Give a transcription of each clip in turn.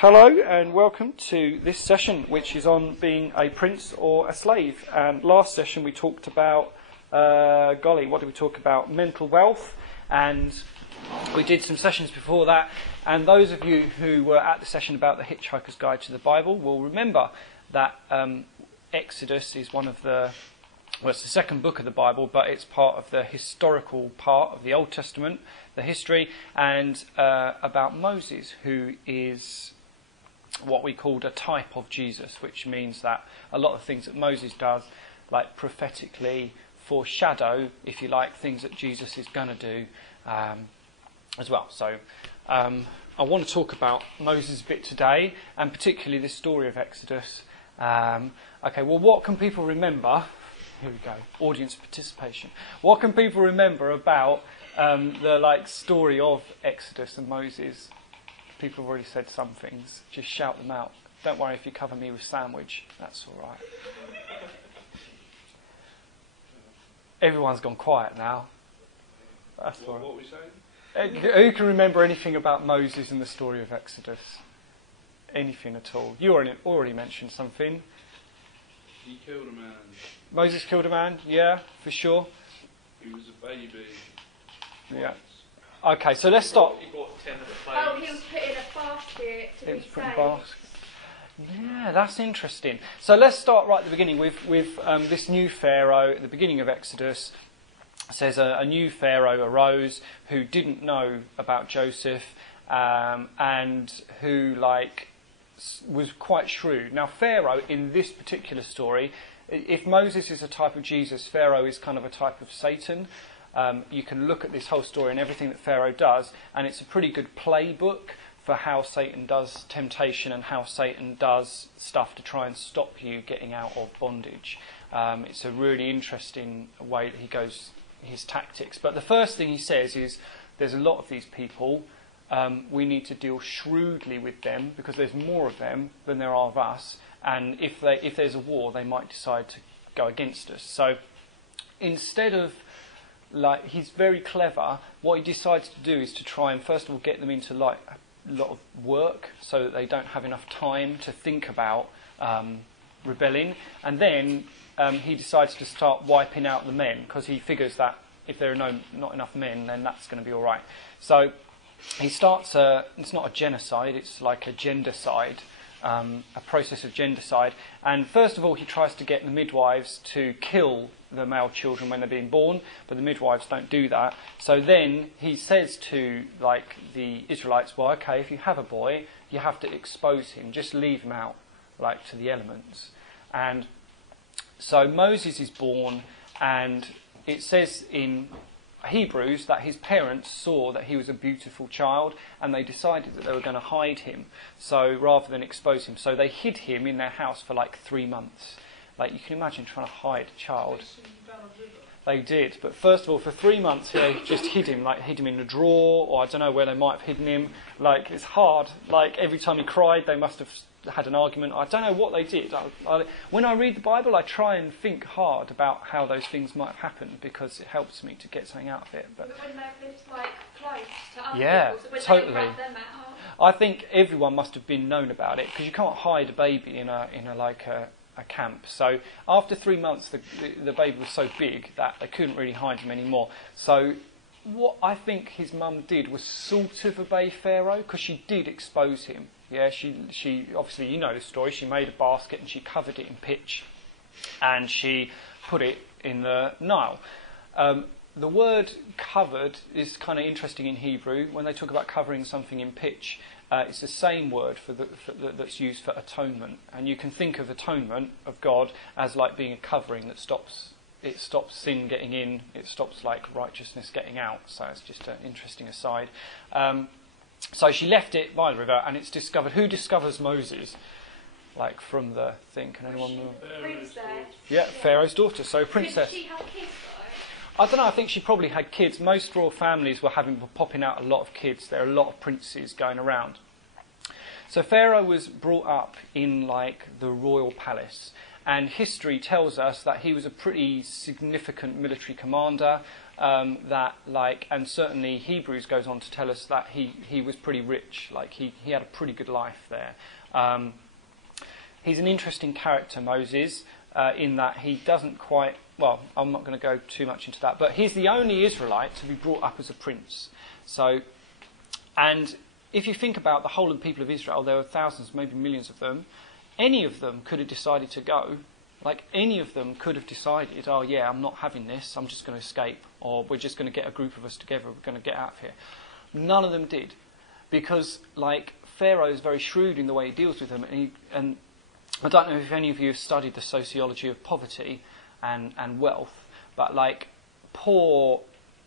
Hello and welcome to this session, which is on being a prince or a slave. And last session we talked about, what did we talk about? Mental wealth, and we did some sessions before that. And those of you who were at the session about the Hitchhiker's Guide to the Bible will remember that Exodus is it's the second book of the Bible, but it's part of the historical part of the Old Testament, the history, and about Moses, who is what we called a type of Jesus, which means that a lot of things that Moses does, like prophetically foreshadow, if you like, things that Jesus is going to do as well. So I want to talk about Moses a bit today, and particularly this story of Exodus. What can people remember? Here we go, audience participation. What can people remember about the story of Exodus and Moses? People have already said some things. Just shout them out. Don't worry if you cover me with sandwich. That's all right. Everyone's gone quiet now. That's all right. What were we saying? Who can remember anything about Moses and the story of Exodus? Anything at all? You already mentioned something. He killed a man. Moses killed a man? Yeah, for sure. He was a baby. Yeah. Okay, so let's start. He brought 10 of the plagues. Oh, he was put in a basket to be saved. Yeah, that's interesting. So let's start right at the beginning with this new Pharaoh at the beginning of Exodus. It says a new Pharaoh arose who didn't know about Joseph and who was quite shrewd. Now Pharaoh in this particular story, if Moses is a type of Jesus, Pharaoh is kind of a type of Satan. You can look at this whole story and everything that Pharaoh does, and it's a pretty good playbook for how Satan does temptation and how Satan does stuff to try and stop you getting out of bondage. It's a really interesting way that he goes his tactics. But the first thing he says is, there's a lot of these people. We need to deal shrewdly with them because there's more of them than there are of us. And if there's a war, they might decide to go against us. So instead of he's very clever. What he decides to do is to try and first of all get them into a lot of work so that they don't have enough time to think about rebelling. And then he decides to start wiping out the men because he figures that if there are not enough men, then that's going to be all right. So he starts it's not a genocide, it's like a gendercide. A process of gendercide, and first of all he tries to get the midwives to kill the male children when they're being born, but the midwives don't do that. So then he says to the Israelites, well, okay, if you have a boy, you have to expose him, just leave him out to the elements. And so Moses is born, and it says in Hebrews that his parents saw that he was a beautiful child and they decided that they were going to hide him, so rather than expose him. So they hid him in their house for 3 months. You can imagine trying to hide a child. They did, but first of all, for 3 months they just hid him in a drawer, or I don't know where they might have hidden him. It's hard. Every time he cried, they must have had an argument. I don't know what they did. When I read the Bible, I try and think hard about how those things might have happened because it helps me to get something out of it. But when they've lived close to other people, so totally. they them out. I think everyone must have been known about it because you can't hide a baby in a camp. So after 3 months, the baby was so big that they couldn't really hide him anymore. So what I think his mum did was sort of obey Pharaoh because she did expose him. Yeah, she obviously, you know the story, she made a basket and she covered it in pitch and she put it in the Nile. The word covered is kind of interesting in Hebrew. When they talk about covering something in pitch, it's the same word that's used for atonement. And you can think of atonement of God as being a covering that stops sin getting in, it stops righteousness getting out. So it's just an interesting aside. So she left it by the river, and it's discovered. Who discovers Moses? From the thing. Can anyone know? Princess. Yeah, Pharaoh's daughter. So princess. Did she have kids though? I don't know. I think she probably had kids. Most royal families were popping out a lot of kids. There are a lot of princes going around. So Pharaoh was brought up in the royal palace, and history tells us that he was a pretty significant military commander. and certainly Hebrews goes on to tell us that he was pretty rich, like he had a pretty good life there. He's an interesting character, Moses, in that he doesn't quite, well, I'm not going to go too much into that, but he's the only Israelite to be brought up as a prince. So, and if you think about the whole of the people of Israel, there were thousands, maybe millions of them, any of them could have decided to go. Like, any of them could have decided, oh yeah, I'm not having this, I'm just going to escape, or we're just going to get a group of us together, we're going to get out of here. None of them did, because, like, Pharaoh is very shrewd in the way he deals with them, and I don't know if any of you have studied the sociology of poverty and wealth, but, like, poor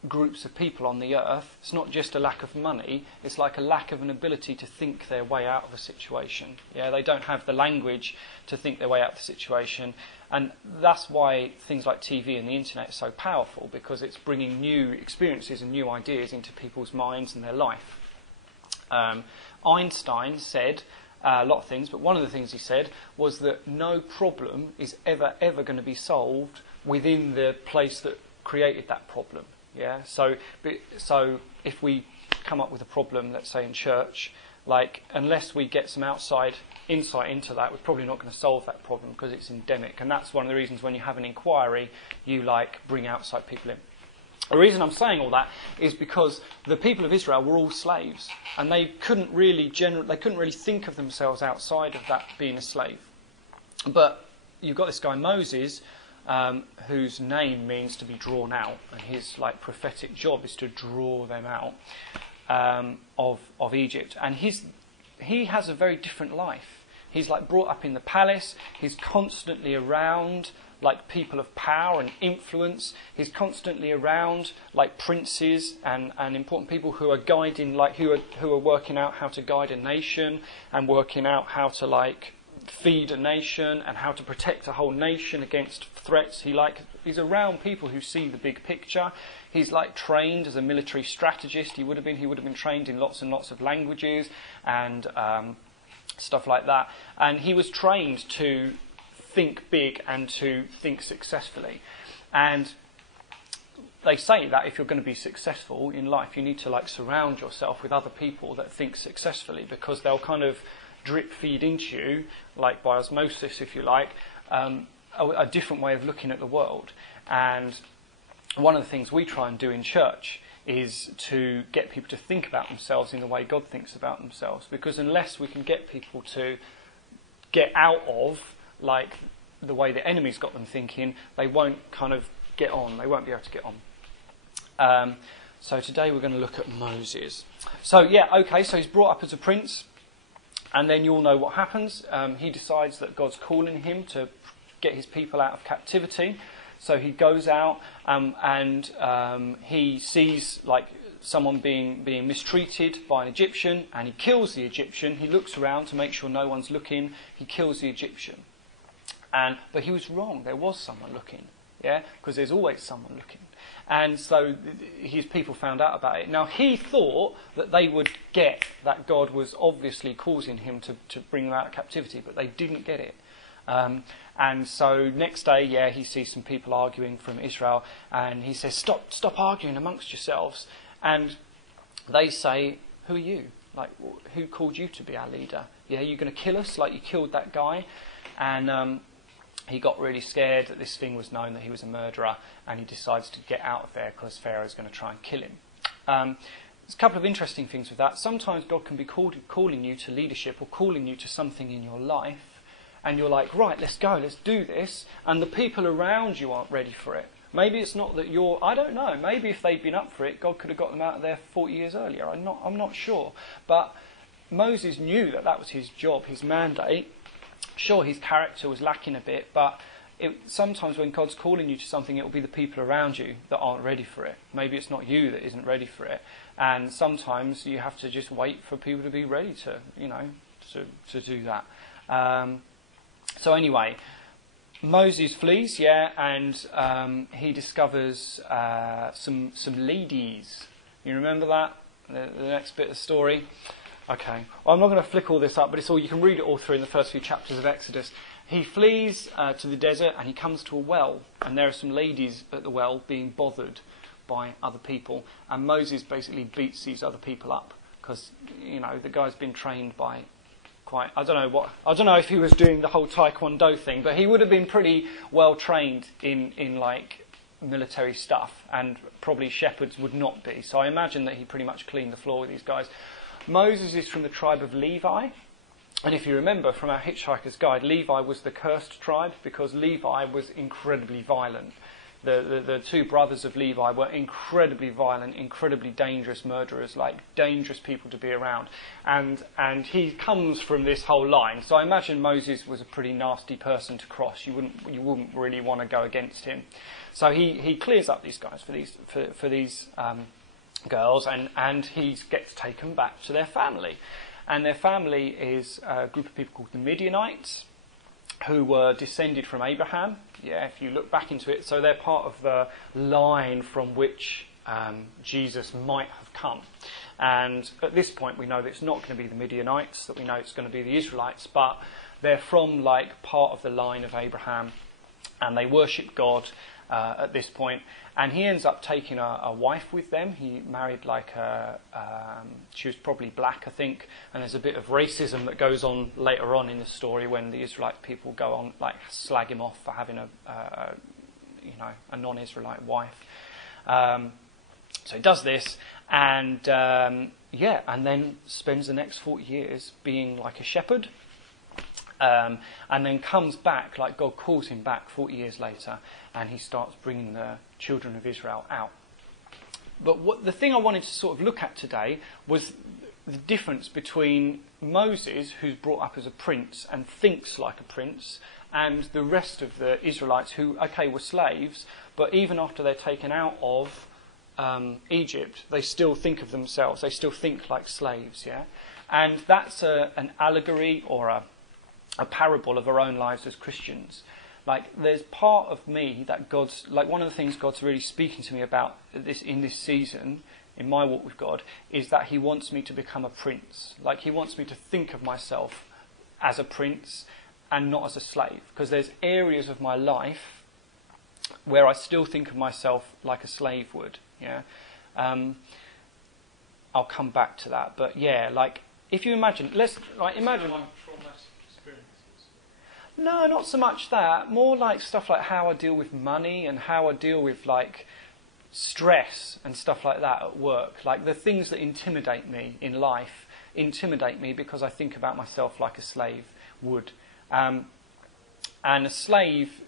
groups of people on the earth, it's not just a lack of money, it's like a lack of an ability to think their way out of a situation. Yeah, they don't have the language to think their way out of the situation, and that's why things like TV and the internet are so powerful, because it's bringing new experiences and new ideas into people's minds and their life. Einstein said a lot of things, but one of the things he said was that no problem is ever going to be solved within the place that created that problem. Yeah, so if we come up with a problem, let's say in church, like, unless we get some outside insight into that, we're probably not going to solve that problem because it's endemic. And that's one of the reasons when you have an inquiry, you bring outside people in. The reason I'm saying all that is because the people of Israel were all slaves, and they couldn't really think of themselves outside of that being a slave. But you've got this guy Moses, whose name means to be drawn out, and his prophetic job is to draw them out of Egypt. And he has a very different life. He's brought up in the palace. He's constantly around people of power and influence. He's constantly around princes and important people who are guiding, who are working out how to guide a nation and working out how to feed a nation and how to protect a whole nation against threats. He's around people who see the big picture. He's trained as a military strategist. He would have been trained in lots and lots of languages and stuff like that. And he was trained to think big and to think successfully. And they say that if you're going to be successful in life, you need to surround yourself with other people that think successfully, because they'll kind of drip feed into you, by osmosis, if you like, a different way of looking at the world. And one of the things we try and do in church is to get people to think about themselves in the way God thinks about themselves, because unless we can get people to get out of the way the enemy's got them thinking, they won't get on. They won't be able to get on. So today we're going to look at Moses. So he's brought up as a prince. And then you all know what happens. He decides that God's calling him to get his people out of captivity. So he goes out and he sees someone being mistreated by an Egyptian, and he kills the Egyptian. He looks around to make sure no one's looking. He kills the Egyptian. But he was wrong. There was someone looking. Yeah, because there's always someone looking. And so his people found out about it. Now, he thought that they would get that God was obviously causing him to bring them out of captivity, but they didn't get it. And so next day, he sees some people arguing from Israel, and he says, stop arguing amongst yourselves. And they say, who are you? Who called you to be our leader? Yeah, you're going to kill us like you killed that guy? And he got really scared that this thing was known that he was a murderer, and he decides to get out of there because Pharaoh's going to try and kill him. There's a couple of interesting things with that. Sometimes God can be calling you to leadership or calling you to something in your life, and you're like, right, let's go, let's do this, and the people around you aren't ready for it. Maybe it's not that I don't know, maybe if they'd been up for it, God could have got them out of there 40 years earlier. I'm not sure. But Moses knew that was his job, his mandate. Sure, his character was lacking a bit, but sometimes when God's calling you to something, it will be the people around you that aren't ready for it. Maybe it's not you that isn't ready for it. And sometimes you have to just wait for people to be ready to do that. So anyway, Moses flees, and he discovers some ladies. You remember that? The next bit of the story? Okay. Well, I'm not going to flick all this up, but it's all, you can read it all through in the first few chapters of Exodus. He flees to the desert, and he comes to a well, and there are some ladies at the well being bothered by other people, and Moses basically beats these other people up because, the guy's been trained by I don't know if he was doing the whole Taekwondo thing, but he would have been pretty well trained in like military stuff, and probably shepherds would not be. So I imagine that he pretty much cleaned the floor with these guys. Moses is from the tribe of Levi, and if you remember from our Hitchhiker's Guide, Levi was the cursed tribe because Levi was incredibly violent. The two brothers of Levi were incredibly violent, incredibly dangerous murderers, like dangerous people to be around. And he comes from this whole line. So I imagine Moses was a pretty nasty person to cross. You wouldn't really want to go against him. So he clears up these guys for these girls, and he gets taken back to their family. And their family is a group of people called the Midianites, who were descended from Abraham. Yeah, if you look back into it, so they're part of the line from which Jesus might have come. And at this point, we know that it's not going to be the Midianites, that we know it's going to be the Israelites, but they're from like part of the line of Abraham, and they worship God at this point. And he ends up taking a wife with them. He married she was probably black, I think, and there's a bit of racism that goes on later on in the story when the Israelite people go on, like, slag him off for having a non-Israelite wife. So he does this, and then spends the next 40 years being like a shepherd, and then comes back, like God calls him back 40 years later, and he starts bringing the children of Israel out. But the thing I wanted to sort of look at today was the difference between Moses, who's brought up as a prince and thinks like a prince, and the rest of the Israelites who, were slaves, but even after they're taken out of Egypt, they still think of themselves, they still think like slaves, yeah? And that's an allegory or a parable of our own lives as Christians. Like, there's part of me that God's, like, one of the things God's really speaking to me about in this season, in my walk with God, is that he wants me to become a prince. Like, he wants me to think of myself as a prince and not as a slave. Because there's areas of my life where I still think of myself like a slave would, yeah. I'll come back to that. But yeah, like, if you imagine, imagine... No, not so much that. More like stuff like how I deal with money and how I deal with like stress and stuff like that at work. Like the things that intimidate me in life intimidate me because I think about myself like a slave would. And a slave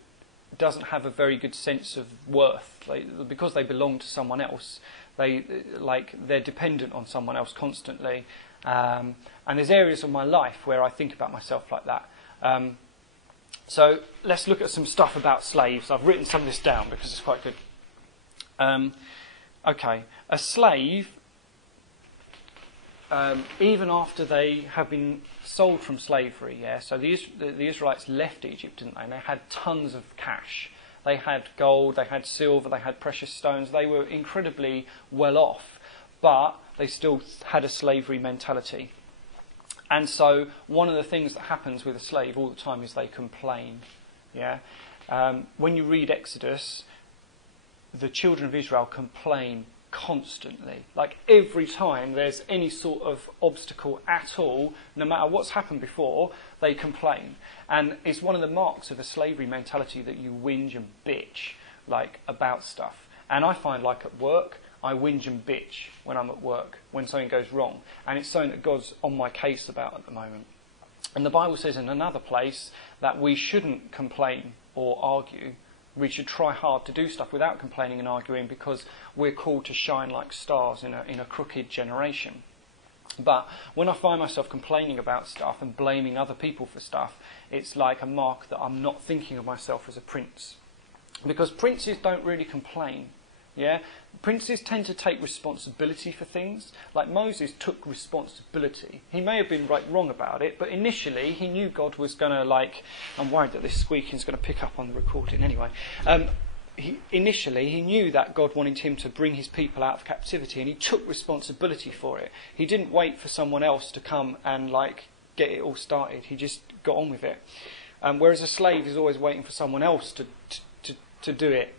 doesn't have a very good sense of worth. Because they belong to someone else, they're dependent on someone else constantly. And there's areas of my life where I think about myself like that. So let's look at some stuff about slaves. I've written some of this down because it's quite good. A slave, even after they have been sold from slavery, yeah. So the Israelites left Egypt, didn't they? And they had tons of cash. They had gold, they had silver, they had precious stones. They were incredibly well off, but they still had a slavery mentality. And so one of the things that happens with a slave all the time is they complain. Yeah, when you read Exodus, the children of Israel complain constantly. Like every time there's any sort of obstacle at all, no matter what's happened before, they complain. And it's one of the marks of a slavery mentality that you whinge and bitch like about stuff. And I find like at work, I whinge and bitch when I'm at work, when something goes wrong. And it's something that God's on my case about at the moment. And the Bible says in another place that we shouldn't complain or argue. We should try hard to do stuff without complaining and arguing because we're called to shine like stars in a crooked generation. But when I find myself complaining about stuff and blaming other people for stuff, it's like a mark that I'm not thinking of myself as a prince. Because princes don't really complain. Yeah, princes tend to take responsibility for things. Like Moses took responsibility. He may have been wrong about it, but initially he knew God was going to I'm worried that this squeaking is going to pick up on the recording anyway. Initially he knew that God wanted him to bring his people out of captivity, and he took responsibility for it. He didn't wait for someone else to come and get it all started. He just got on with it. Whereas a slave is always waiting for someone else to do it.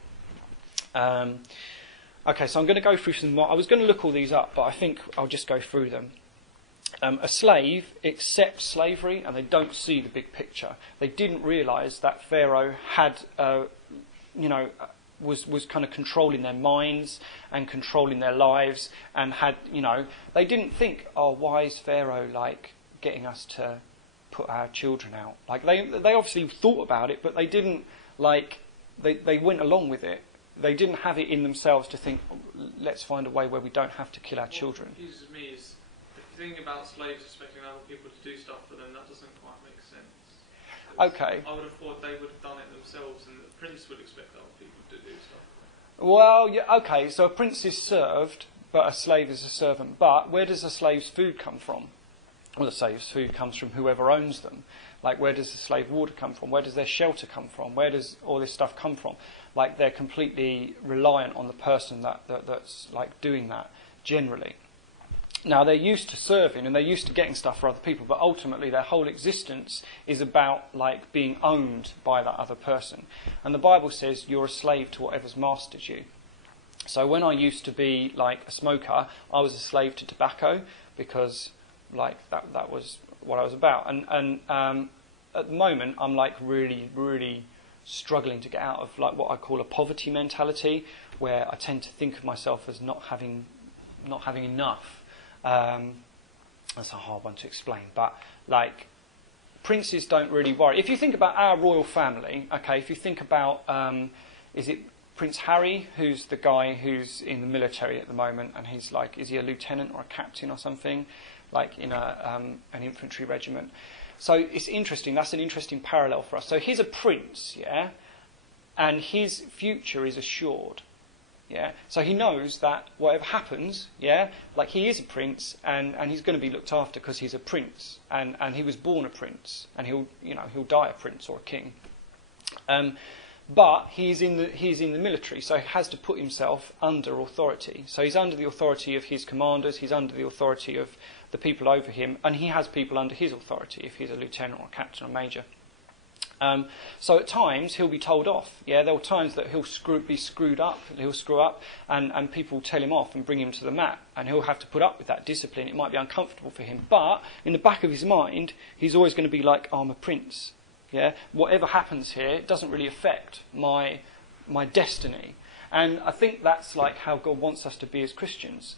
Okay, so I'm going to go through some more. I was going to look all these up, but I think I'll just go through them. A slave accepts slavery and they don't see the big picture. They didn't realise that Pharaoh had, was kind of controlling their minds and controlling their lives, and had, they didn't think, oh, why is Pharaoh getting us to put our children out? They obviously thought about it, but they didn't they went along with it. They didn't have it in themselves to think, oh, let's find a way where we don't have to kill our children. What confuses me is, if you think about slaves expecting other people to do stuff for them, that doesn't quite make sense. Okay. I would have thought they would have done it themselves, and the prince would expect other people to do stuff. Well, yeah, okay, so a prince is served, but a slave is a servant. But where does a slave's food come from? Well, the slave's food comes from whoever owns them. Where does the slave water come from? Where does their shelter come from? Where does all this stuff come from? They're completely reliant on the person that's doing that, generally. Now, they're used to serving and they're used to getting stuff for other people, but ultimately their whole existence is about being owned by that other person. And the Bible says you're a slave to whatever's mastered you. So when I used to be a smoker, I was a slave to tobacco, because that was what I was about. And at the moment I'm really, really struggling to get out of what I call a poverty mentality, where I tend to think of myself as not having enough. That's a hard one to explain, but princes don't really worry. If you think about our royal family, okay, if you think about, is it Prince Harry, who's the guy who's in the military at the moment, and he's is he a lieutenant or a captain or something, in an infantry regiment? So it's interesting. That's an interesting parallel for us. So he's a prince, yeah, and his future is assured. Yeah, so he knows that whatever happens, yeah, he is a prince, and he's going to be looked after because he's a prince, and he was born a prince, and he'll die a prince or a king. But he's in the military, so he has to put himself under authority. So he's under the authority of his commanders, he's under the authority of the people over him, and he has people under his authority if he's a lieutenant or a captain or major. So at times he'll be told off. Yeah, there are times that he'll screw up, and people tell him off and bring him to the mat, and he'll have to put up with that discipline. It might be uncomfortable for him, but in the back of his mind, he's always going to be I'm a prince. Yeah, whatever happens here, it doesn't really affect my destiny. And I think that's how God wants us to be as Christians.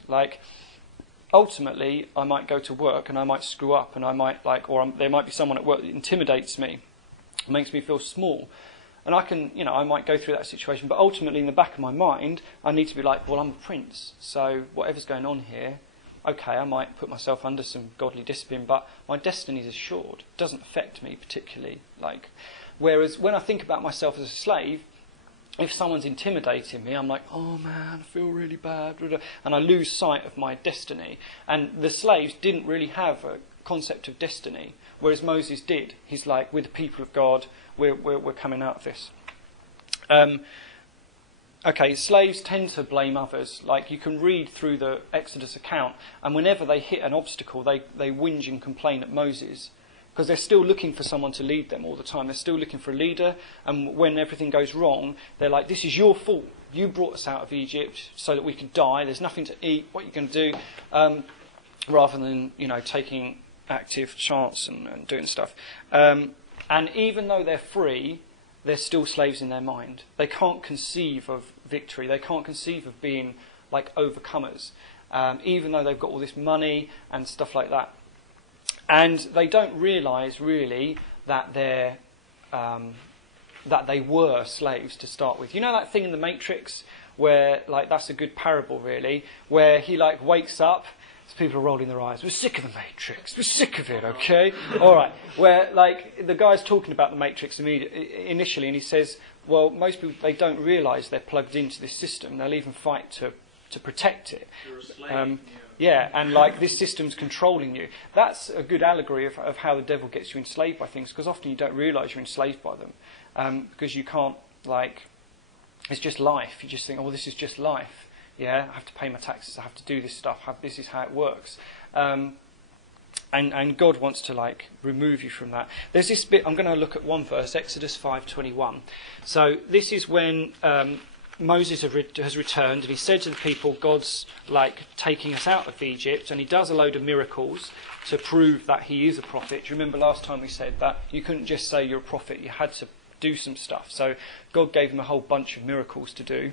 Ultimately, I might go to work and I might screw up, and I might there might be someone at work that intimidates me, makes me feel small, and I might go through that situation, but ultimately in the back of my mind I need to be well, I'm a prince, so whatever's going on here, okay, I might put myself under some godly discipline, but my destiny is assured. It doesn't affect me particularly. Whereas when I think about myself as a slave, if someone's intimidating me, I'm oh man, I feel really bad, and I lose sight of my destiny. And the slaves didn't really have a concept of destiny, whereas Moses did. He's we're the people of God, we're coming out of this. Okay, slaves tend to blame others. You can read through the Exodus account, and whenever they hit an obstacle, they whinge and complain at Moses, because they're still looking for someone to lead them all the time. They're still looking for a leader, and when everything goes wrong, they're this is your fault. You brought us out of Egypt so that we could die. There's nothing to eat. What are you going to do? Rather than, taking active chance and doing stuff. And even though they're free, they're still slaves in their mind. They can't conceive of victory. They can't conceive of being overcomers, even though they've got all this money and stuff like that. And they don't realise really that they were slaves to start with. You know that thing in The Matrix where that's a good parable really, where he wakes up. People are rolling their eyes. We're sick of the Matrix. We're sick of it, okay? All right. Where, the guy's talking about the Matrix initially, and he says, well, most people, they don't realise they're plugged into this system. They'll even fight to protect it. You're a slave. Yeah, and this system's controlling you. That's a good allegory of how the devil gets you enslaved by things, because often you don't realise you're enslaved by them, because you can't, it's just life. You just think, oh, this is just life. Yeah, I have to pay my taxes, I have to do this stuff, this is how it works. And God wants to remove you from that. There's this bit, I'm going to look at one verse, Exodus 5:21. So this is when Moses has returned, and he said to the people, God's like taking us out of Egypt, and he does a load of miracles to prove that he is a prophet. Do you remember last time we said that you couldn't just say you're a prophet, you had to do some stuff. So God gave him a whole bunch of miracles to do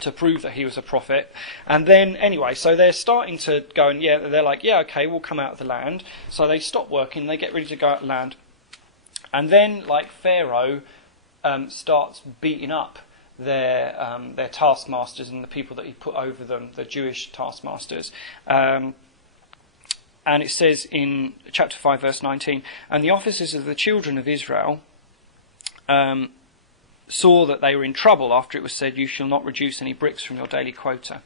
to prove that he was a prophet. And then, anyway, so they're starting to go, and they're like, yeah, okay, we'll come out of the land. So they stop working, they get ready to go out of the land. And then, like, Pharaoh starts beating up their taskmasters and the people that he put over them, the Jewish taskmasters. And it says in chapter 5, verse 19, and the officers of the children of Israel saw that they were in trouble after it was said, you shall not reduce any bricks from your daily quota.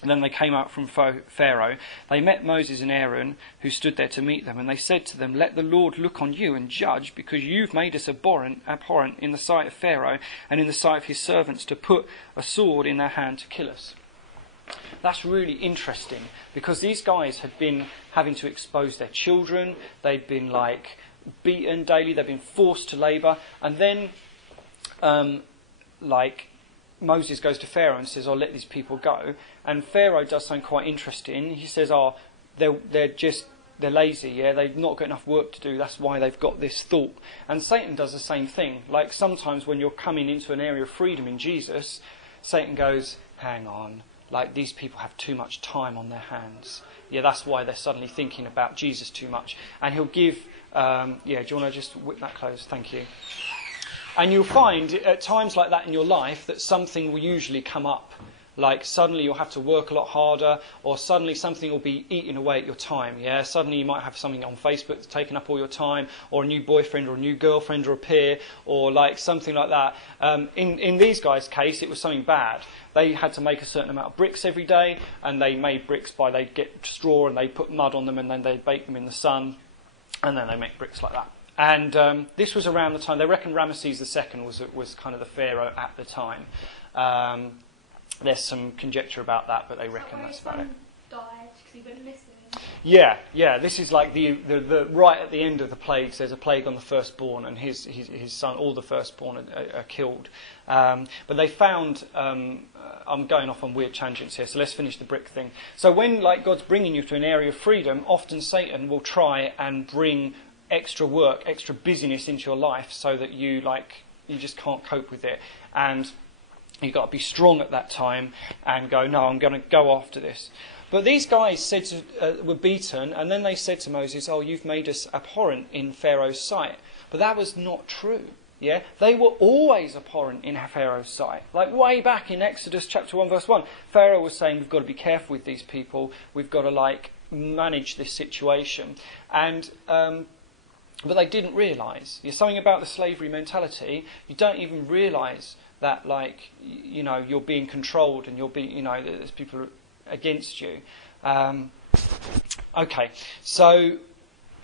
And then they came out from Pharaoh. They met Moses and Aaron, who stood there to meet them, and they said to them, let the Lord look on you and judge, because you've made us abhorrent in the sight of Pharaoh and in the sight of his servants, to put a sword in their hand to kill us. That's really interesting, because these guys had been having to expose their children. They'd been like beaten daily. They'd been forced to labour. And then Moses goes to Pharaoh and says, let these people go. And Pharaoh does something quite interesting. He says, they're lazy, yeah? They've not got enough work to do. That's why they've got this thought. And Satan does the same thing. Like sometimes when you're coming into an area of freedom in Jesus, Satan goes, hang on, like these people have too much time on their hands. Yeah, that's why they're suddenly thinking about Jesus too much. And he'll give, do you want to just whip that close? Thank you. And you'll find at times like that in your life that something will usually come up. Like suddenly you'll have to work a lot harder, or suddenly something will be eating away at your time. Yeah, suddenly you might have something on Facebook that's taking up all your time, or a new boyfriend or a new girlfriend or a peer, or like something like that. In these guys' case, it was something bad. They had to make a certain amount of bricks every day, and they made bricks they'd get straw and they'd put mud on them, and then they'd bake them in the sun, and then they make bricks like that. And this was around the time, they reckon Ramesses II was kind of the pharaoh at the time. There's some conjecture about that, but they reckon that's about it. Died because he wouldn't listen. Yeah. This is like the right at the end of the plagues. There's a plague on the firstborn, and his son. All the firstborn are killed. But they found. I'm going off on weird tangents here, so let's finish the brick thing. So when God's bringing you to an area of freedom, often Satan will try and bring extra work, extra busyness into your life, so that you just can't cope with it, and you've got to be strong at that time and go, no, I'm going to go after this. But these guys were beaten, and then they said to Moses, you've made us abhorrent in Pharaoh's sight. But that was not true. Yeah, they were always abhorrent in Pharaoh's sight. Like way back in Exodus chapter 1, verse 1, Pharaoh was saying, we've got to be careful with these people. We've got to manage this situation. And but they didn't realise. Something about the slavery mentality. You don't even realise that you're being controlled, and you're being, there's people against you. Okay, so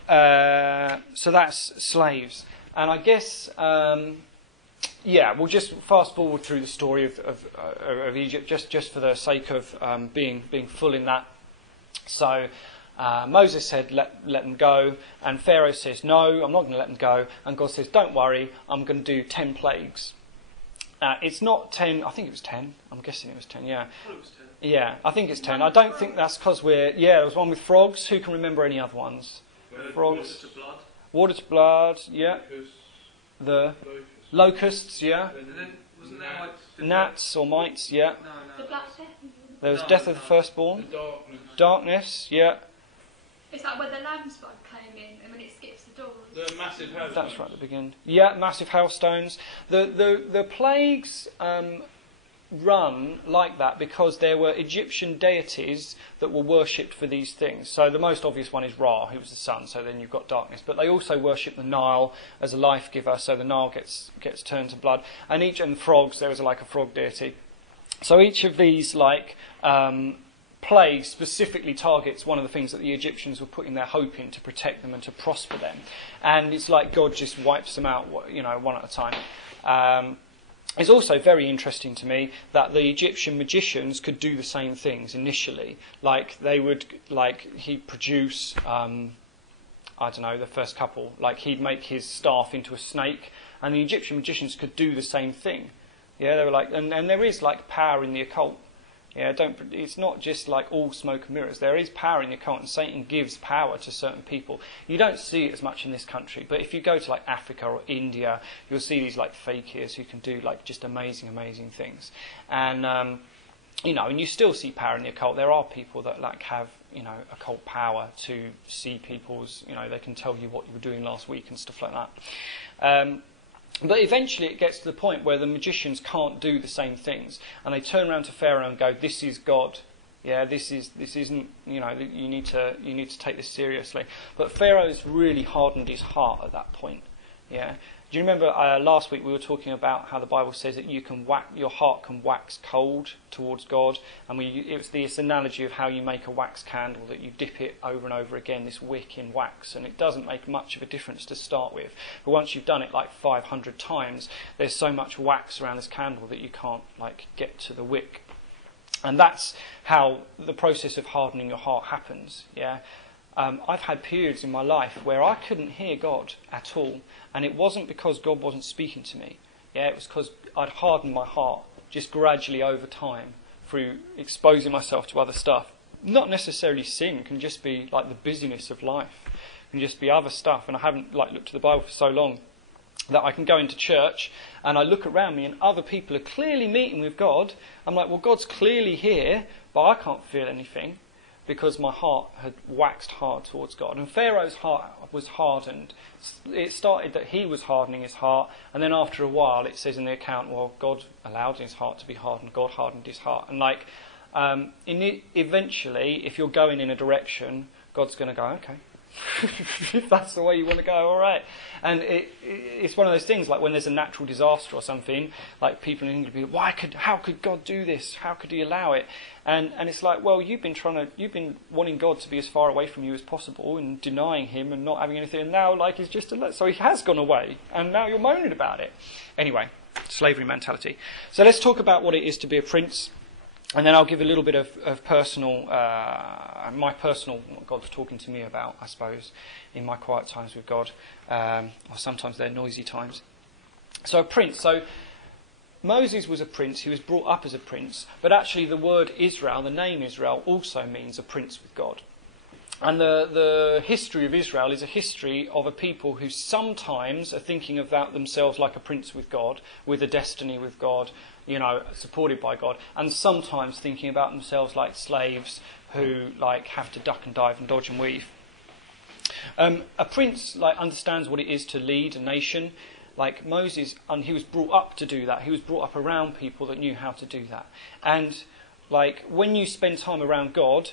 that's slaves, and I guess we'll just fast forward through the story of Egypt just for the sake of being full in that. So Moses said, let them go, and Pharaoh says, no, I'm not going to let them go, and God says, don't worry, I'm going to do 10 plagues. It's not 10, I think it was 10. I'm guessing it was 10, yeah. I thought it was 10. Yeah, I think it's 10. I don't think that's because there was one with frogs. Who can remember any other ones? Frogs. Water to blood. Water to blood, yeah. Locusts. The locusts, yeah. And then, wasn't there Gnats or mites, yeah. The No. Black Death. There was death of the firstborn. The darkness. Darkness, yeah. It's like where the lamb's blood came in, and when it skips the doors. The massive house. That's right at the beginning. Yeah, massive hailstones. The plagues run like that because there were Egyptian deities that were worshipped for these things. So the most obvious one is Ra, who was the sun, so then you've got darkness. But they also worship the Nile as a life giver, so the Nile gets turned to blood. And frogs, there was a frog deity. So each of these plague specifically targets one of the things that the Egyptians were putting their hope in to protect them and to prosper them. And it's like God just wipes them out, one at a time. It's also very interesting to me that the Egyptian magicians could do the same things initially. He'd produce, the first couple. He'd make his staff into a snake, and the Egyptian magicians could do the same thing. Yeah, they were like, and there is like power in the occult. Yeah, it's not just like all smoke and mirrors. There is power in the occult, and Satan gives power to certain people. You don't see it as much in this country, but if you go to like Africa or India, you'll see these like fakirs who can do like just amazing things. And and you still see power in the occult. There are people that like have occult power to see people's. They can tell you what you were doing last week and stuff like that. But eventually it gets to the point where the magicians can't do the same things, and they turn around to Pharaoh and go, "This is God. Yeah, this isn't. You need to take this seriously." But Pharaoh's really hardened his heart at that point. Yeah. Do you remember last week we were talking about how the Bible says that your heart can wax cold towards God, and it was this analogy of how you make a wax candle, that you dip it over and over again, this wick in wax, and it doesn't make much of a difference to start with. But once you've done it like 500 times, there's so much wax around this candle that you can't like get to the wick. And that's how the process of hardening your heart happens. Yeah. I've had periods in my life where I couldn't hear God at all, and it wasn't because God wasn't speaking to me. Yeah, it was because I'd hardened my heart just gradually over time through exposing myself to other stuff. Not necessarily sin, can just be like the busyness of life, can just be other stuff. And I haven't like looked at the Bible for so long that I can go into church and I look around me and other people are clearly meeting with God. I'm like, well, God's clearly here, but I can't feel anything, because my heart had waxed hard towards God. And Pharaoh's heart was hardened. It started that he was hardening his heart, and then after a while it says in the account, well, God allowed his heart to be hardened. God hardened his heart. And eventually, if you're going in a direction, God's going to go, okay. If that's the way you want to go, all right. And it's one of those things, like when there's a natural disaster or something, like people in England be like, how could God do this? How could he allow it? And it's like, well, you've been wanting God to be as far away from you as possible and denying him and not having anything, and now like he's just so he has gone away, and now you're moaning about it. Anyway, slavery mentality. So let's talk about what it is to be a prince. And then I'll give a little bit of personal, my personal, what God's talking to me about, I suppose, in my quiet times with God, or sometimes they're noisy times. So a prince. So Moses was a prince. He was brought up as a prince. But actually the word Israel, the name Israel, also means a prince with God. And the history of Israel is a history of a people who sometimes are thinking about themselves like a prince with God, with a destiny with God, supported by God, and sometimes thinking about themselves like slaves who have to duck and dive and dodge and weave. A prince understands what it is to lead a nation. Like Moses, and he was brought up to do that. He was brought up around people that knew how to do that. And when you spend time around God,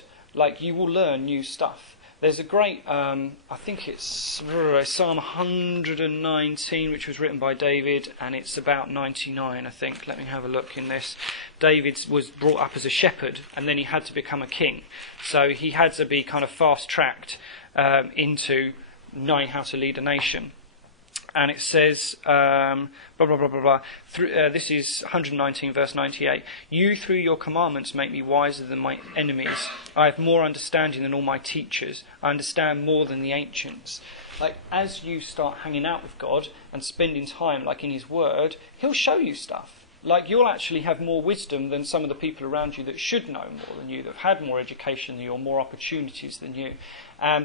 you will learn new stuff. There's a great, I think it's Psalm 119, which was written by David, and it's about 99, I think. Let me have a look in this. David was brought up as a shepherd, and then he had to become a king. So he had to be kind of fast-tracked into knowing how to lead a nation. And it says, blah, blah, blah, blah, blah. This is 119, verse 98. You, through your commandments, make me wiser than my enemies. I have more understanding than all my teachers. I understand more than the ancients. As you start hanging out with God and spending time, in His Word, He'll show you stuff. You'll actually have more wisdom than some of the people around you that should know more than you, that have had more education than you, or more opportunities than you.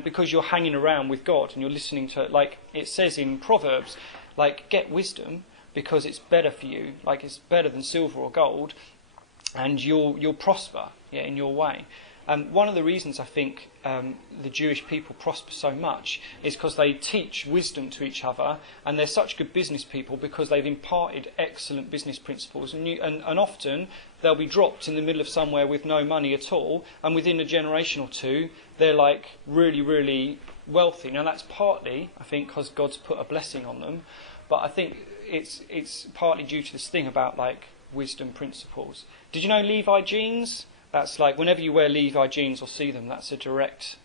Because you're hanging around with God and you're listening to, it says in Proverbs, get wisdom because it's better for you. It's better than silver or gold, and you'll prosper in your way. One of the reasons I think the Jewish people prosper so much is because they teach wisdom to each other, and they're such good business people because they've imparted excellent business principles. And often they'll be dropped in the middle of somewhere with no money at all, and within a generation or two they're really, really wealthy. Now that's partly, I think, because God's put a blessing on them, but I think it's partly due to this thing about wisdom principles. Did you know Levi jeans? That's whenever you wear Levi jeans or see them, that's a direct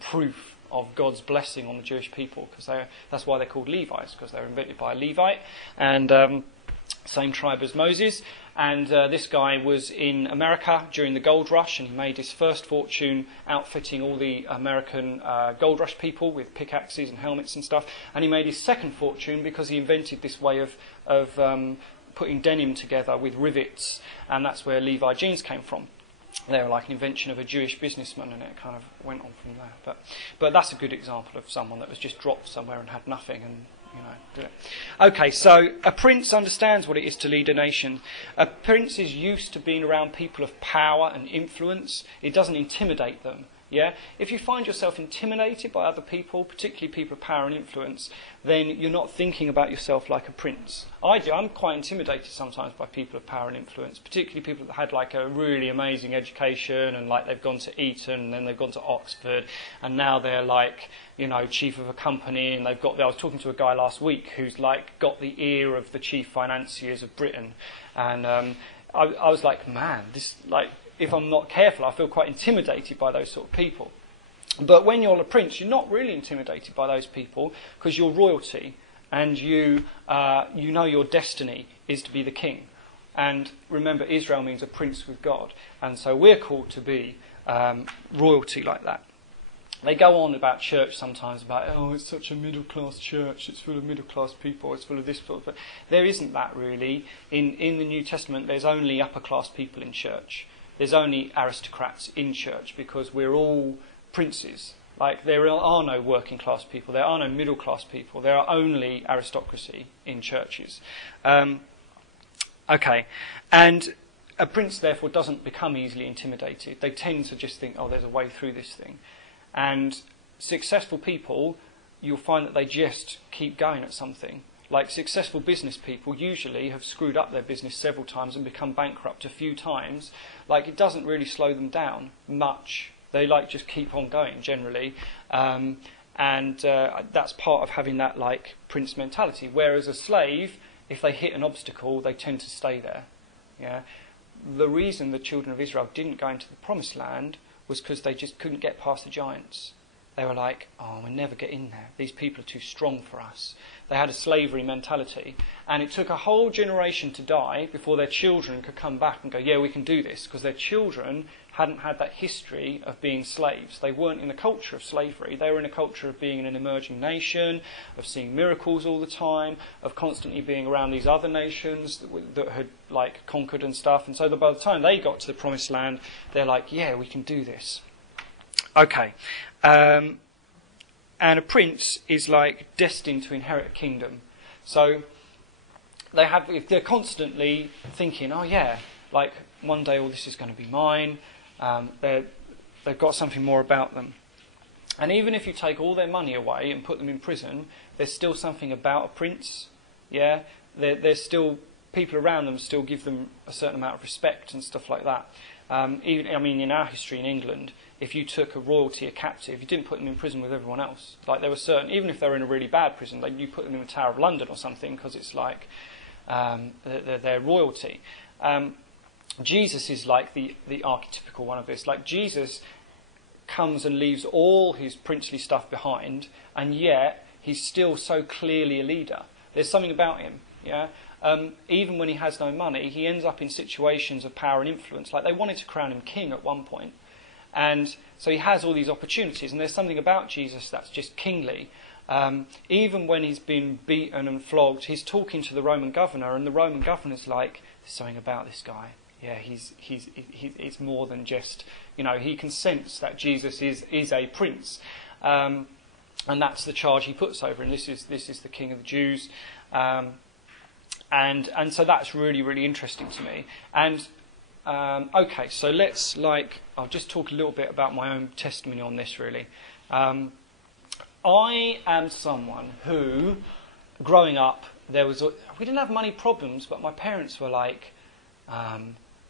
proof of God's blessing on the Jewish people, because that's why they're called Levites, because they were invented by a Levite, and same tribe as Moses. And this guy was in America during the gold rush, and he made his first fortune outfitting all the American gold rush people with pickaxes and helmets and stuff. And he made his second fortune because he invented this way of putting denim together with rivets, and that's where Levi jeans came from. They were like an invention of a Jewish businessman, and it kind of went on from there. But that's a good example of someone that was just dropped somewhere and had nothing, and did it. Okay, so a prince understands what it is to lead a nation. A prince is used to being around people of power and influence. It doesn't intimidate them. Yeah? If you find yourself intimidated by other people, particularly people of power and influence, then you're not thinking about yourself like a prince. I do. I'm quite intimidated sometimes by people of power and influence, particularly people that had like a really amazing education and like they've gone to Eton and then they've gone to Oxford and now they're like, chief of a company, and I was talking to a guy last week who's like got the ear of the chief financiers of Britain, and I was like, man, this like, if I'm not careful, I feel quite intimidated by those sort of people. But when you're a prince, you're not really intimidated by those people because you're royalty, and you know your destiny is to be the king. And remember, Israel means a prince with God, and so we're called to be royalty like that. They go on about church sometimes about, it's such a middle-class church, it's full of middle-class people, it's full of this, but there isn't that really. In the New Testament, there's only upper-class people in church. There's only aristocrats in church because we're all princes. Like, there are no working-class people, there are no middle-class people, there are only aristocracy in churches. Okay, and a prince, therefore, doesn't become easily intimidated. They tend to just think, there's a way through this thing. And successful people, you'll find that they just keep going at something. Like successful business people usually have screwed up their business several times and become bankrupt a few times. Like, it doesn't really slow them down much. They just keep on going generally. And that's part of having that like prince mentality. Whereas a slave, if they hit an obstacle, they tend to stay there. Yeah. The reason the children of Israel didn't go into the promised land was because they just couldn't get past the giants. They were like, we'll never get in there. These people are too strong for us. They had a slavery mentality. And it took a whole generation to die before their children could come back and go, yeah, we can do this. Because their children hadn't had that history of being slaves. They weren't in a culture of slavery. They were in a culture of being in an emerging nation, of seeing miracles all the time, of constantly being around these other nations that had like conquered and stuff. And so that by the time they got to the promised land, they're like, yeah, we can do this. Okay. And a prince is like destined to inherit a kingdom. So if they're constantly thinking, like one day all this is going to be mine, they've got something more about them. And even if you take all their money away and put them in prison, there's still something about a prince. Yeah, there's still people around them still give them a certain amount of respect and stuff like that. In our history in England, if you took a royalty, a captive, you didn't put them in prison with everyone else. Like there were certain, even if they were in a really bad prison, you put them in the Tower of London or something because it's like they're royalty. Jesus is like the archetypical one of this. Like Jesus comes and leaves all his princely stuff behind, and yet he's still so clearly a leader. There's something about him, yeah. Even when he has no money, he ends up in situations of power and influence. Like they wanted to crown him king at one point. And so he has all these opportunities, and there's something about Jesus that's just kingly. Even when he's been beaten and flogged, he's talking to the Roman governor, and the Roman governor's like, there's something about this guy. Yeah, he's more than just, he can sense that Jesus is a prince. And that's the charge he puts over him. This is the King of the Jews. And so that's really, really interesting to me. And okay, so I'll just talk a little bit about my own testimony on this, really. I am someone who, growing up, we didn't have money problems, but my parents were like,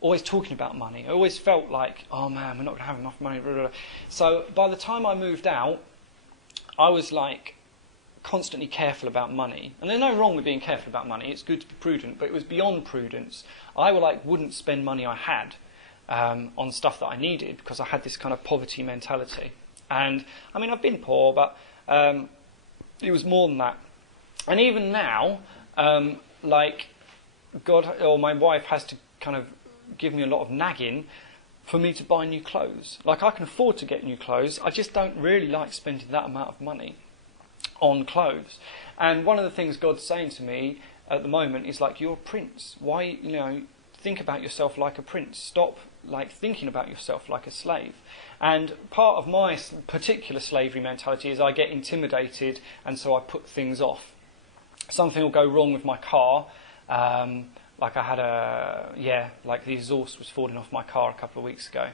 always talking about money. I always felt like, oh man, we're not going to have enough money. Blah, blah, blah. So by the time I moved out, I was like constantly careful about money. And there's no wrong with being careful about money. It's good to be prudent, but it was beyond prudence. I wouldn't spend money I had on stuff that I needed because I had this kind of poverty mentality. And I've been poor, but it was more than that. And even now, God or my wife has to kind of give me a lot of nagging for me to buy new clothes. Like I can afford to get new clothes. I just don't really like spending that amount of money on clothes. And one of the things God's saying to me at the moment is like, you're a prince. Why, think about yourself like a prince. Stop thinking about yourself like a slave. And part of my particular slavery mentality is I get intimidated, and so I put things off. Something will go wrong with my car. Like I had the exhaust was falling off my car a couple of weeks ago.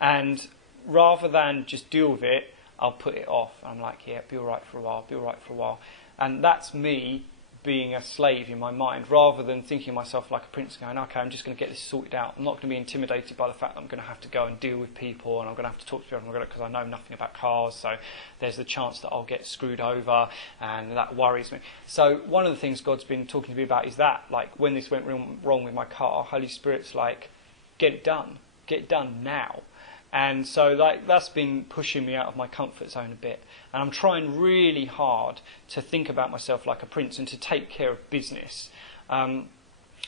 And rather than just deal with it, I'll put it off. I'm like, yeah, be all right for a while. And that's me being a slave in my mind, rather than thinking of myself like a prince, going, okay, I'm just going to get this sorted out. I'm not going to be intimidated by the fact that I'm going to have to go and deal with people, and I'm going to have to talk to people because I know nothing about cars, so there's the chance that I'll get screwed over, and that worries me. So one of the things God's been talking to me about is that, like, when this went wrong with my car, Holy Spirit's like, get it done now. And so that's been pushing me out of my comfort zone a bit. And I'm trying really hard to think about myself like a prince and to take care of business.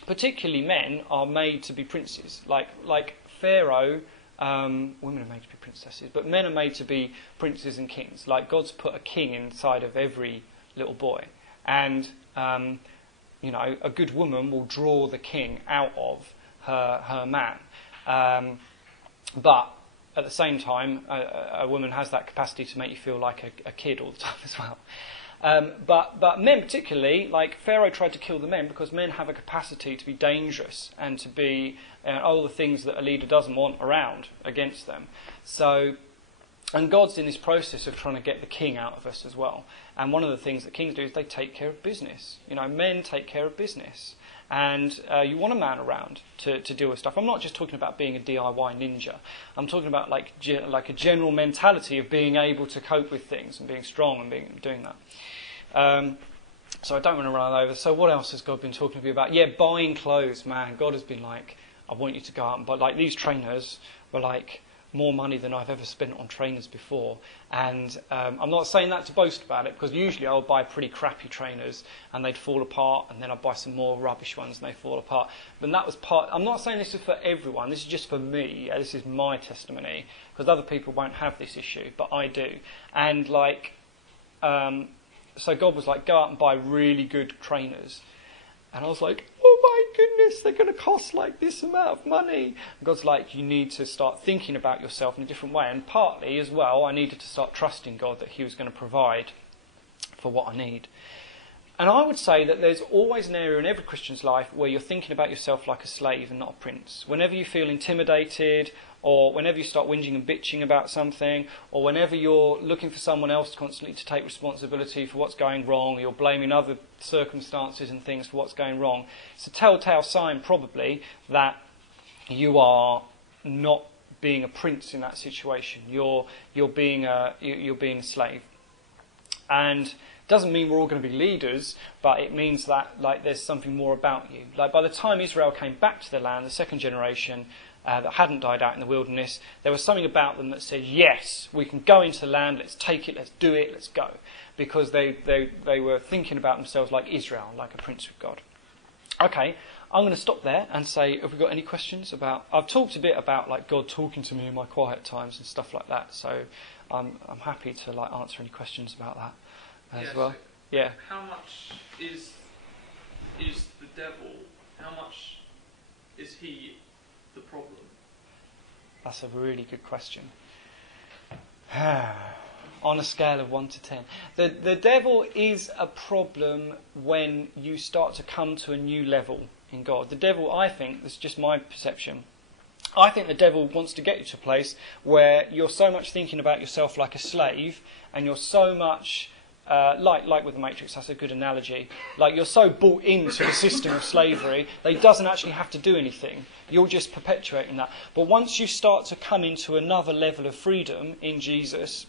Particularly men are made to be princes. Like Pharaoh, women are made to be princesses, but men are made to be princes and kings. Like, God's put a king inside of every little boy. And, a good woman will draw the king out of her man. But at the same time, a woman has that capacity to make you feel like a kid all the time as well. But men particularly, like Pharaoh tried to kill the men because men have a capacity to be dangerous and to be all the things that a leader doesn't want around against them. So, and God's in this process of trying to get the king out of us as well. And one of the things that kings do is they take care of business. Men take care of business. And you want a man around to deal with stuff. I'm not just talking about being a DIY ninja. I'm talking about like a general mentality of being able to cope with things and being strong and doing that. So I don't want to run over. So what else has God been talking to me about? Yeah, buying clothes, man. God has been like, I want you to go out and buy. Like, these trainers were like more money than I've ever spent on trainers before. And I'm not saying that to boast about it, because usually I'll buy pretty crappy trainers and they'd fall apart, and then I'd buy some more rubbish ones and they fall apart. But that was I'm not saying this is for everyone, this is just for me. This is my testimony, because other people won't have this issue, but I do. And so God was like, go out and buy really good trainers. And I was like, oh my goodness, they're going to cost like this amount of money. And God's like, you need to start thinking about yourself in a different way. And partly as well, I needed to start trusting God that he was going to provide for what I need. And I would say that there's always an area in every Christian's life where you're thinking about yourself like a slave and not a prince. Whenever you feel intimidated, or whenever you start whinging and bitching about something, or whenever you're looking for someone else constantly to take responsibility for what's going wrong, or you're blaming other circumstances and things for what's going wrong, it's a telltale sign probably that you are not being a prince in that situation. You're being a slave. And doesn't mean we're all going to be leaders, but it means that there's something more about you. Like, by the time Israel came back to the land, the second generation that hadn't died out in the wilderness, there was something about them that said, yes, we can go into the land, let's take it, let's do it, let's go. Because they were thinking about themselves like Israel, like a prince with God. Okay, I'm going to stop there and say, have we got any questions about... I've talked a bit about like God talking to me in my quiet times and stuff like that, so I'm happy to answer any questions about that as well. So yeah. How much is the devil? How much is he the problem? That's a really good question. On a scale of 1 to 10. The devil is a problem when you start to come to a new level in God. The devil, I think, this is just my perception, I think the devil wants to get you to a place where you're so much thinking about yourself like a slave, and you're so much... like with the Matrix, that's a good analogy. Like, you're so bought into the system of slavery that he doesn't actually have to do anything. You're just perpetuating that. But once you start to come into another level of freedom in Jesus,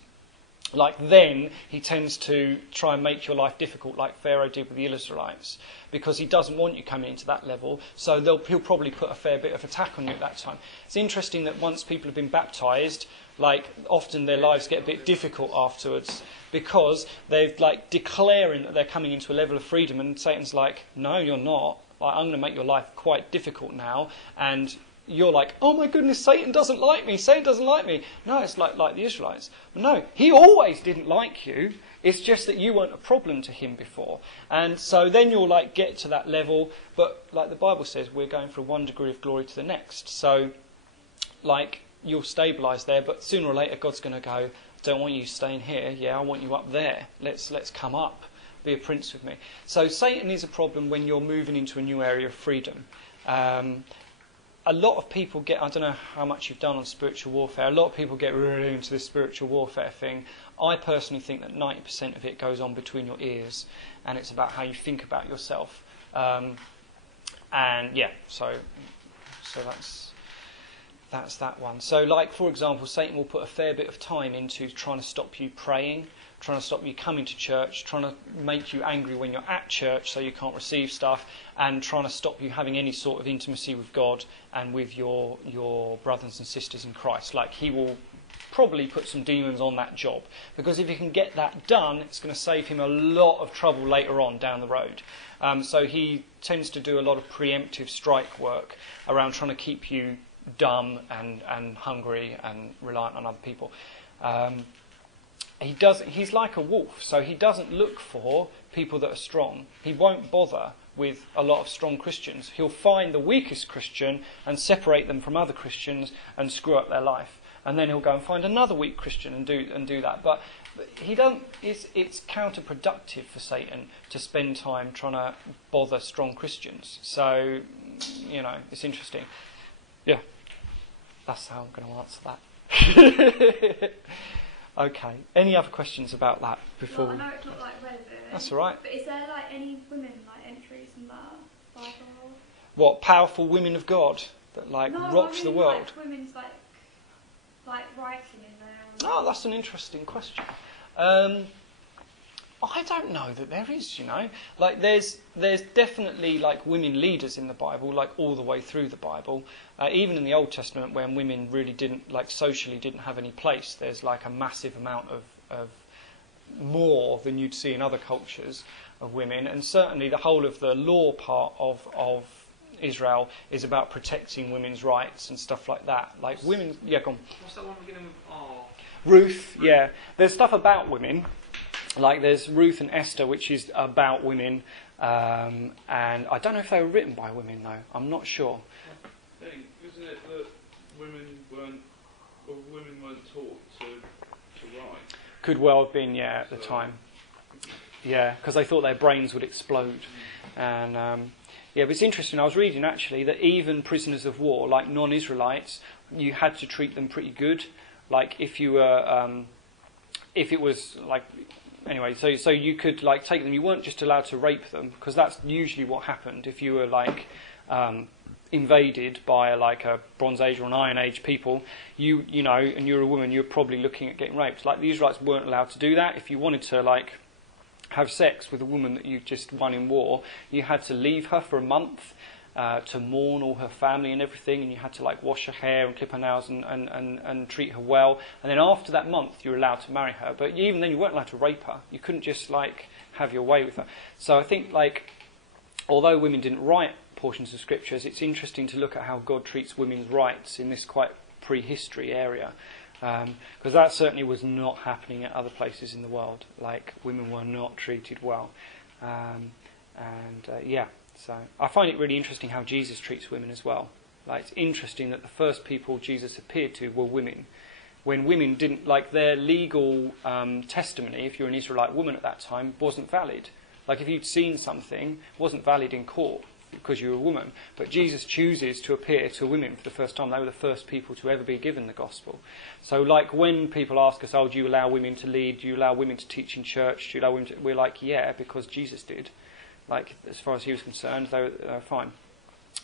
then he tends to try and make your life difficult, like Pharaoh did with the Israelites, because he doesn't want you coming into that level. So he'll probably put a fair bit of attack on you at that time. It's interesting that once people have been baptised, often their lives get a bit difficult afterwards, because they're declaring that they're coming into a level of freedom, and Satan's like, no, you're not. I'm going to make your life quite difficult now, and you're like, oh my goodness, Satan doesn't like me, Satan doesn't like me. No, it's like the Israelites. But no, he always didn't like you. It's just that you weren't a problem to him before. And so then you'll like get to that level, but like the Bible says, we're going from one degree of glory to the next. So like you'll stabilise there, but sooner or later God's going to go, I don't want you staying here, yeah, I want you up there. Let's come up, be a prince with me. So Satan is a problem when you're moving into a new area of freedom. A lot of people get, I don't know how much you've done on spiritual warfare, a lot of people get really into this spiritual warfare thing. I personally think that 90% of it goes on between your ears, and it's about how you think about yourself. And yeah, so that's that one. So like, for example, Satan will put a fair bit of time into trying to stop you praying, trying to stop you coming to church, trying to make you angry when you're at church so you can't receive stuff, and trying to stop you having any sort of intimacy with God and with your brothers and sisters in Christ. Like, he will probably put some demons on that job, because if he can get that done, it's going to save him a lot of trouble later on down the road. So he tends to do a lot of preemptive strike work around trying to keep you dumb and hungry and reliant on other people. He's like a wolf, so he doesn't look for people that are strong. He won't bother with a lot of strong Christians. He'll find the weakest Christian and separate them from other Christians and screw up their life. And then he'll go and find another weak Christian and do that. But he don't. It's counterproductive for Satan to spend time trying to bother strong Christians. So, it's interesting. Yeah, that's how I'm going to answer that. Okay. Any other questions about that before? Well, I know it's not like relevant. That's all right. But is there like any women like entries in that Bible? What, powerful women of God that rocks the world? Like women's like writing in there. Oh, that's an interesting question. I don't know that there is, Like, there's definitely, like, women leaders in the Bible, like, all the way through the Bible. Even in the Old Testament, when women really didn't, like, socially didn't have any place, there's, like, a massive amount of more than you'd see in other cultures of women. And certainly the whole of the law part of Israel is about protecting women's rights and stuff like that. Like, women... Yeah, go on. What's that one beginning with R? Ruth, yeah. There's stuff about women. Like, there's Ruth and Esther, which is about women, and I don't know if they were written by women, though. I'm not sure. Isn't it that women weren't taught to write? Could well have been, yeah, at the time. Yeah, because they thought their brains would explode. And, yeah, but it's interesting. I was reading, actually, that even prisoners of war, like non-Israelites, you had to treat them pretty good. Like, if you were... if it was, like... Anyway, so you could like take them. You weren't just allowed to rape them, because that's usually what happened if you were like invaded by like a Bronze Age or an Iron Age people. And you're a woman, you're probably looking at getting raped. Like, the Israelites weren't allowed to do that. If you wanted to like have sex with a woman that you just won in war, you had to leave her for a month. To mourn all her family and everything, and you had to like wash her hair and clip her nails and treat her well. And then after that month, you were allowed to marry her. But even then, you weren't allowed to rape her. You couldn't just like have your way with her. So I think like, although women didn't write portions of scriptures, it's interesting to look at how God treats women's rights in this quite prehistory area, because that certainly was not happening at other places in the world. Like, women were not treated well, yeah. So I find it really interesting how Jesus treats women as well. Like, it's interesting that the first people Jesus appeared to were women. When women didn't, like, their legal testimony, if you're an Israelite woman at that time, wasn't valid. Like, if you'd seen something, it wasn't valid in court because you were a woman. But Jesus chooses to appear to women for the first time. They were the first people to ever be given the gospel. So, like, when people ask us, oh, do you allow women to lead? Do you allow women to teach in church? Do you allow women to... We're like, yeah, because Jesus did. Like, as far as he was concerned, they were fine.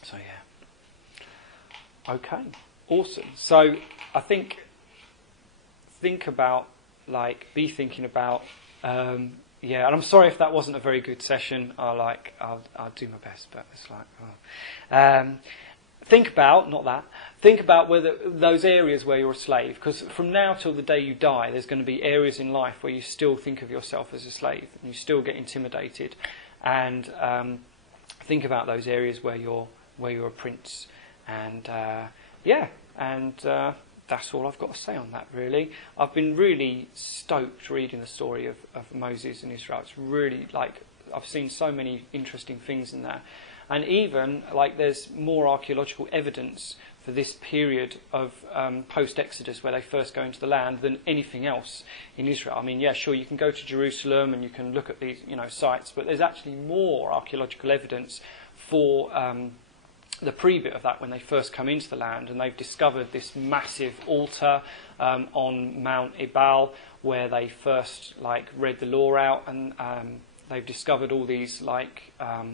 So, yeah. Okay. Awesome. So, I think about, like, be thinking about, yeah, and I'm sorry if that wasn't a very good session. I'll do my best, but it's like, oh. Think about whether those areas where you're a slave, because from now till the day you die, there's going to be areas in life where you still think of yourself as a slave, and you still get intimidated. And think about those areas where you're a prince, and that's all I've got to say on that, really. I've been really stoked reading the story of Moses and Israel. It's really, like, I've seen so many interesting things in there. And even, like, there's more archaeological evidence for this period of post-Exodus where they first go into the land than anything else in Israel. I mean, yeah, sure, you can go to Jerusalem and you can look at these, sites, but there's actually more archaeological evidence for the pre-bit of that when they first come into the land, and they've discovered this massive altar on Mount Ebal where they first, read the law out, and they've discovered all these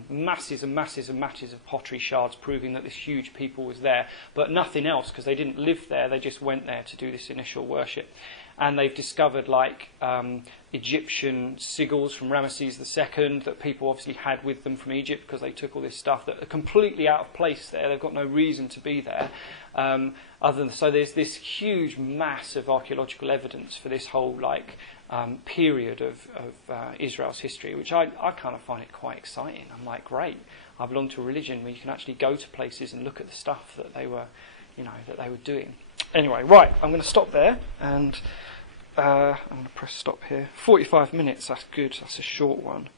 masses and masses and masses of pottery shards proving that this huge people was there, but nothing else, because they didn't live there, they just went there to do this initial worship. And they've discovered Egyptian sigils from Ramesses II that people obviously had with them from Egypt, because they took all this stuff that are completely out of place there. They've got no reason to be there. So there's this huge mass of archaeological evidence for this whole period of Israel's history, which I kind of find it quite exciting. I'm like, great, I belong to a religion where you can actually go to places and look at the stuff that they were doing. Anyway, right, I'm going to stop there, and I'm going to press stop here. 45 minutes, that's good, that's a short one.